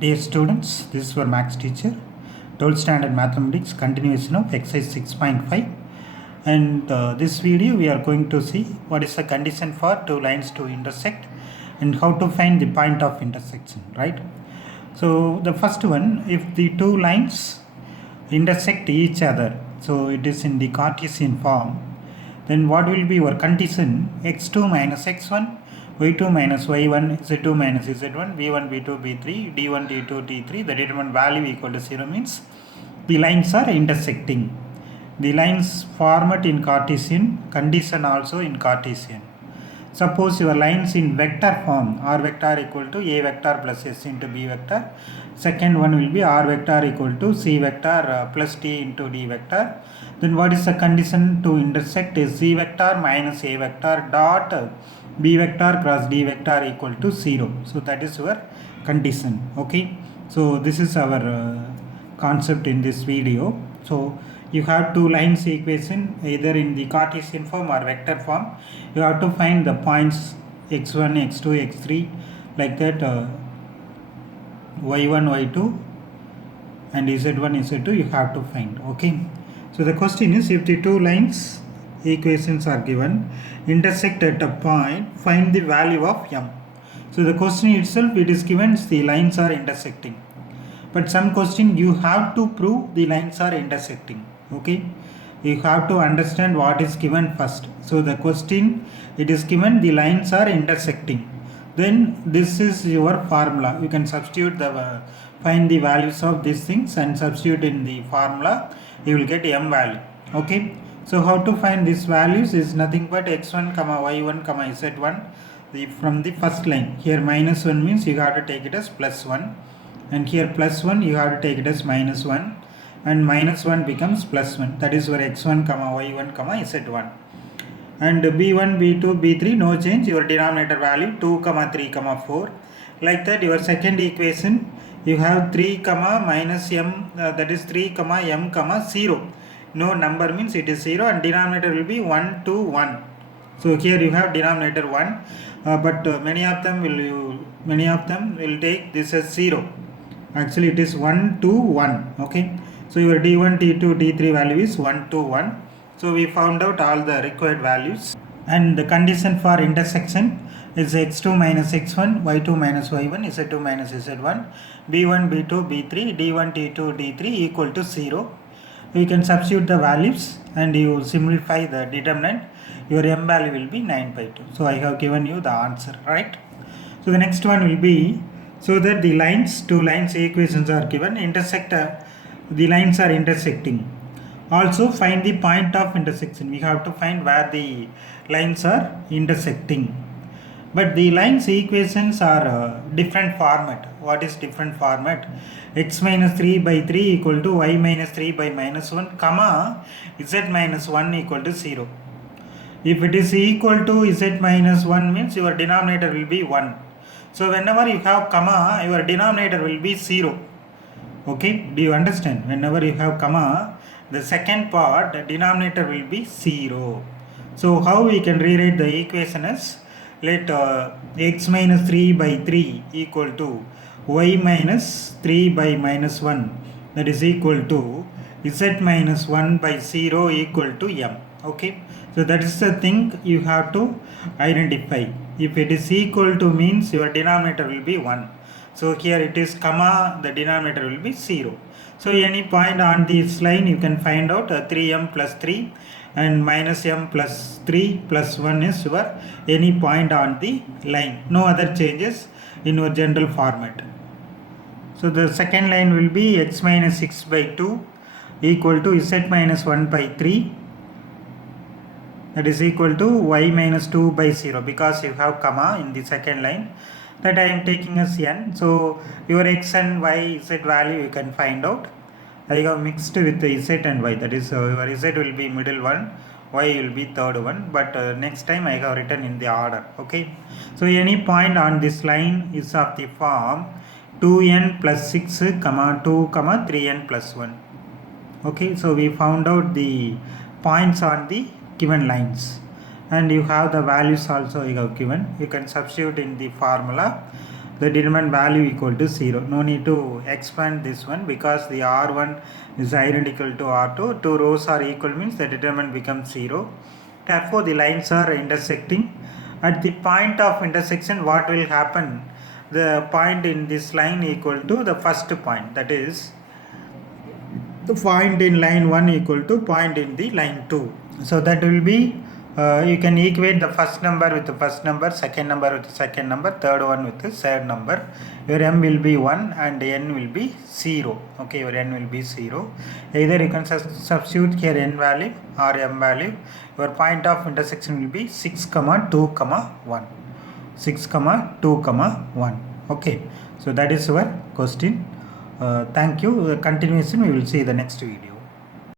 Dear students, this is your Max teacher, 12th standard mathematics continuation of exercise 6.5, and this video we are going to see what is the condition for two lines to intersect and how to find the point of intersection, right? So the first one, if the two lines intersect each other, so it is in the Cartesian form, then what will be your condition? X2 minus x1, y2 minus y1, z2 minus z1, v1, v2, v3, d1, d2, d3, the determined value equal to 0 means the lines are intersecting. The lines format in Cartesian, condition also in Cartesian. Suppose your lines in vector form, r vector equal to a vector plus s into b vector. Second one will be r vector equal to c vector plus t into d vector. Then what is the condition to intersect is c vector minus a vector dot b vector cross d vector equal to 0. So that is your condition. Okay. So this is our concept in this video. So you have two lines equation either in the Cartesian form or vector form. You have to find the points x1, x2, x3 like that, y1, y2 and z1, z2 you have to find. Okay. So the question is, if the two lines equations are given, intersect at a point, find the value of m. So the question itself, it is given the lines are intersecting. But some question you have to prove the lines are intersecting. Okay, you have to understand what is given first. So the question, it is given the lines are intersecting. Then this is your formula. You can substitute the find the values of these things and substitute in the formula. You will get m value. Okay. So how to find these values is nothing but x1, y1, z1. From the first line here minus 1 means you have to take it as plus 1. And here plus 1 you have to take it as minus 1, and minus 1 becomes plus 1. That is your x1, y1, z1. And b1, b2, b3 no change, your denominator value 2, 3, 4. Like that your second equation you have 3, minus m, that is 3, m, 0. No number means it is 0 and denominator will be 1, 2, 1. So here you have denominator 1, but many of them will take this as 0. Actually it is 1 to 1. Okay, so your d1, d2, d3 value is 1 to 1. So we found out all the required values, and the condition for intersection is x2 minus x1, y2 minus y1, z2 minus z1, b1, b2, b3, d1, d2, d3 equal to 0. You can substitute the values and you simplify the determinant. Your m value will be 9/2. So I have given you the answer, right? So the next one will be, so that the two lines equations are given, the lines are intersecting. Also find the point of intersection. We have to find where the lines are intersecting. But the lines equations are different format. What is different format? X minus 3 by 3 equal to y minus 3 by minus 1, comma z minus 1 equal to 0. If it is equal to z minus 1 means your denominator will be 1. So whenever you have comma, your denominator will be 0. Okay, do you understand? Whenever you have comma, the second part, the denominator will be 0. So how we can rewrite the equation is, let x minus 3 by 3 equal to y minus 3 by minus 1, that is equal to z minus 1 by 0 equal to m. Okay, so that is the thing you have to identify. If it is equal to means your denominator will be 1. So here it is comma, the denominator will be 0. So any point on this line you can find out 3m plus 3 and minus m plus 3 plus 1 is your any point on the line. No other changes in your general format. So the second line will be x minus 6 by 2 equal to z minus 1 by 3, that is equal to y minus 2 by 0, because you have comma in the second line, that I am taking as n. So your x and y z value you can find out. I have mixed with the z and y, that is your z will be middle one, y will be third one, but next time I have written in the order. Okay, so any point on this line is of the form 2n plus 6, 2, 3n plus 1. Okay, so we found out the points on the given lines, and you have the values also you have given. You can substitute in the formula. the determinant value equal to 0. No need to expand this one because the R1 is identical to R2. Two rows are equal means the determinant becomes 0. Therefore, the lines are intersecting. At the point of intersection, what will happen? The point in this line equal to the first point, that is the point in line 1 equal to point in the line 2. So that will be you can equate the first number with the first number, second number with the second number, third one with the third number. Your m will be 1 and n will be 0. Okay, your n will be 0. Either you can substitute here n value or m value. Your point of intersection will be 6, 2, 1. 6, 2, 1. Okay, so that is our question. Thank you. The continuation we will see the next video.